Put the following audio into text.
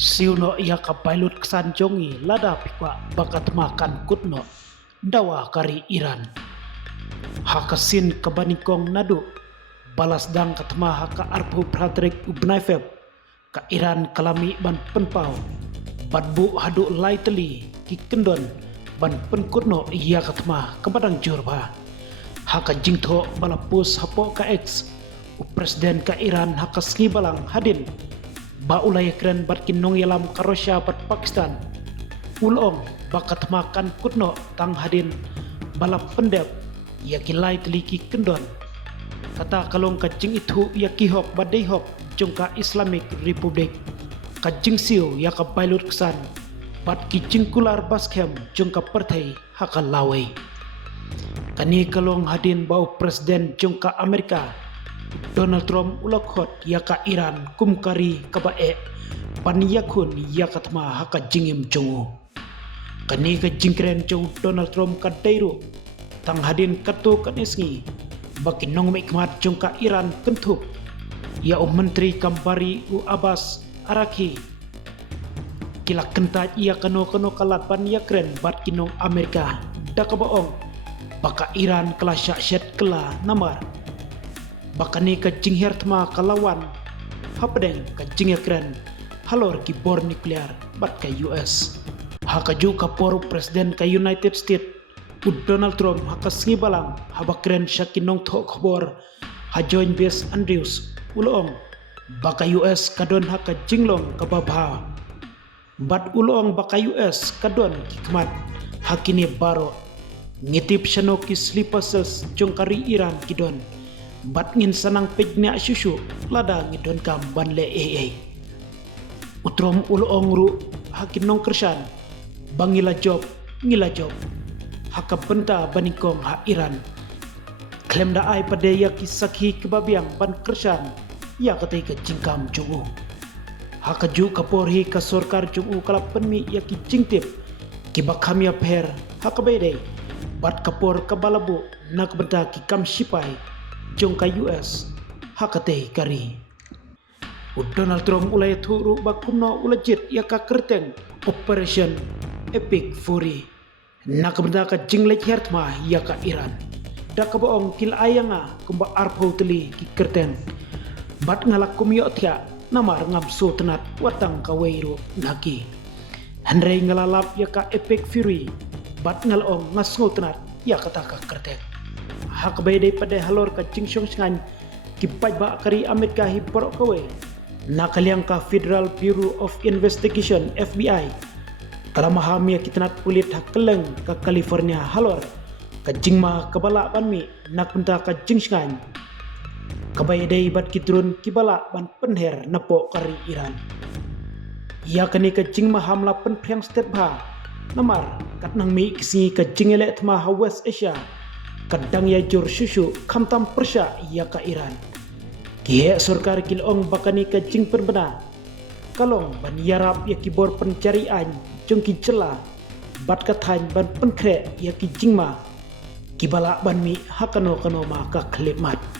Siuno ia kapailut kesanjongi lada pikwa bakat makan kutno dawa kari Iran. Hakasin kabanikong nadu balas dang katma haka arpu pratrik ubnaifeb ka Iran kalami ban penpau badbu hadu laiteli ki kendon ban penkutno ia katma kabadang jurba haka jingtho balapus hapo ka ex presiden ka Iran haka balang hadin ba ulay kren bat kinong yalam karosya bat Pakistan ulong bakat makan kutno tang hadin balap pendep ya kilai teliki kendon kata kalong kajing itu ya kihok badai hok jongka Islamic Republic kajing siu ya ka bailut kesan bat kijing kular baskem jongka pertai haka lawai kani kalong hadin bau presiden jongka Amerika Donald Trump ulokhot ya ka Iran kumkari kabae paniyakun ya katma haka jingim jongu kani ka jingkren jong Donald Trump kadairu tang hadin katu kanisngi baki nong mikmat jongka Iran kentuk ya menteri kambari u Abbas Araki kila kentat ia kano kalat pan ya kren bat kinong Amerika dakabaong baka Iran kala syaksyat kela namar bakani ka jingher tma kalawan hapdeng ka jingher kren halor ki bor nuklear bat ka US haka ju ka poru presiden ka United States Donald Trump haka balang habakren syakinong thok khobor ha join base Andrews ulong baka US kadon haka jinglong kababha bat ulong baka US kadon hikmat hakini baro ngitip syanoki sleeper cells jongkari Iran kidon bat ngin sanang pejna syushu lada ngidon kam banle utrom ulong ru hakinong kersan bangila job ngila job haka benta banikong ha Iran klem da ai pada ya kisaki kebabiang ban kersan ya katai ke jingkam jungu haka ju kaporhi ka sorkar jungu kala penmi ya ki jingtip ki bakam ya per haka bede bat kapor kabalabu nak benta ki kam sipai jongka US hakatai kari Donald Trump ulai thuru bakumno ulajit ya ka kerteng operation epic fury nak benda ka jinglek hertma ya ka Iran dak boong kil ayanga kumba arpo teli ki kerteng bat ngalakum yo thya namar ngam so tenat watang ka weiro naki handrei ngalalap ya ka epic fury bat ngalong ngasngo tenat ya kata ka kerteng hak bede pada halor ka jingsyong sengan kipai ba kari Amerika hi porok kawe nakaliang ka Federal Bureau of Investigation FBI kalamahami kitnat pulit hakeleng ka California halor ka jingma kabala banmi nak benta ka jingsengan kabay day bat kitrun kibala ban penher napo kari Iran ya kani ka jingma hamla penphyang step ba namar kat nang mi kisi ka jingele thma ha West Asia kadang ya jor syushu kamtam persya ya ka Iran kie sorkar kilong bakani ka jing perbena kalong ban yarap ya kibor pencarian jongki cela bat kathan ban penkre ya ki jingma kibala ban mi hakano ma ka khlemat